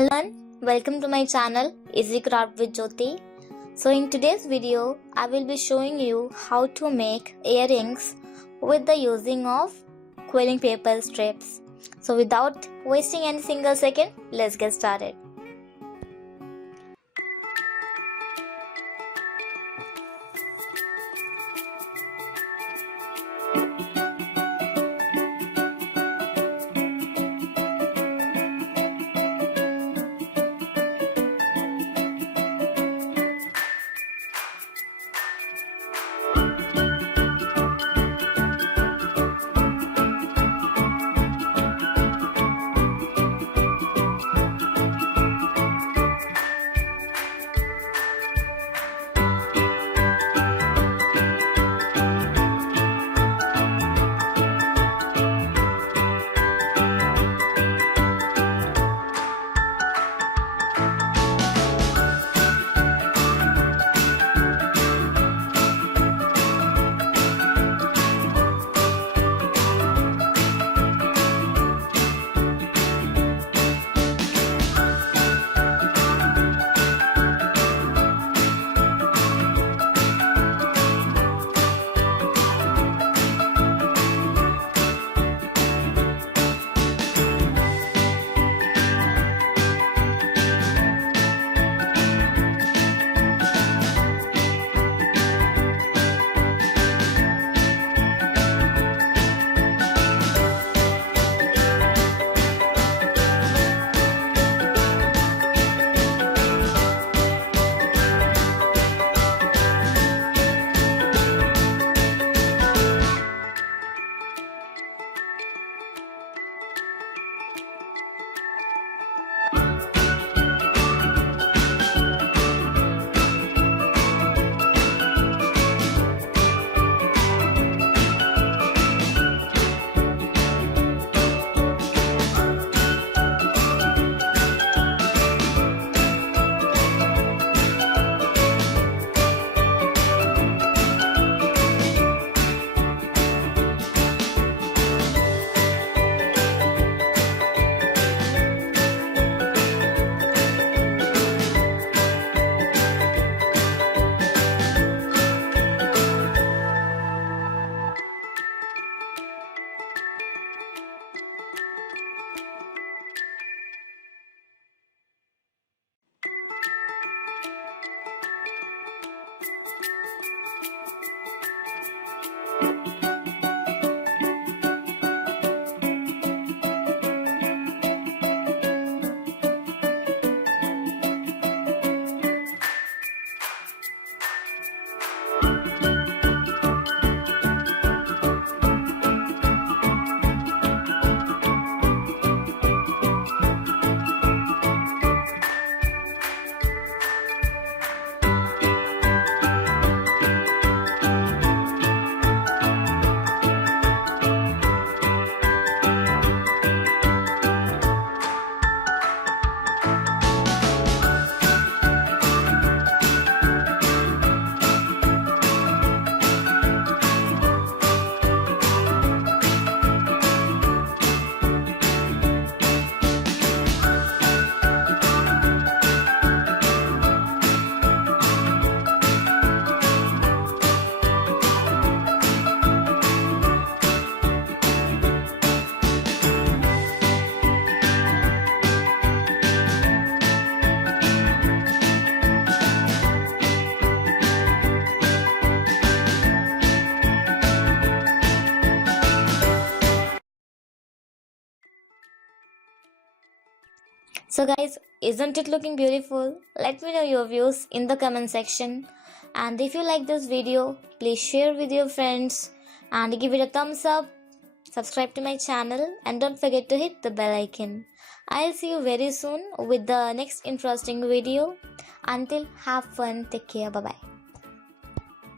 Hello, welcome to my channel Easy Craft with Jyoti. So in today's video, I will be showing you how to make earrings with the using of quilling paper strips. So without wasting any single second, let's get started. So guys, isn't it looking beautiful? Let me know your views in the comment section. And if you like this video, please share with your friends and give it a thumbs up. Subscribe to my channel and don't forget to hit the bell icon. I'll see you very soon with the next interesting video. Until have fun, take care, bye bye.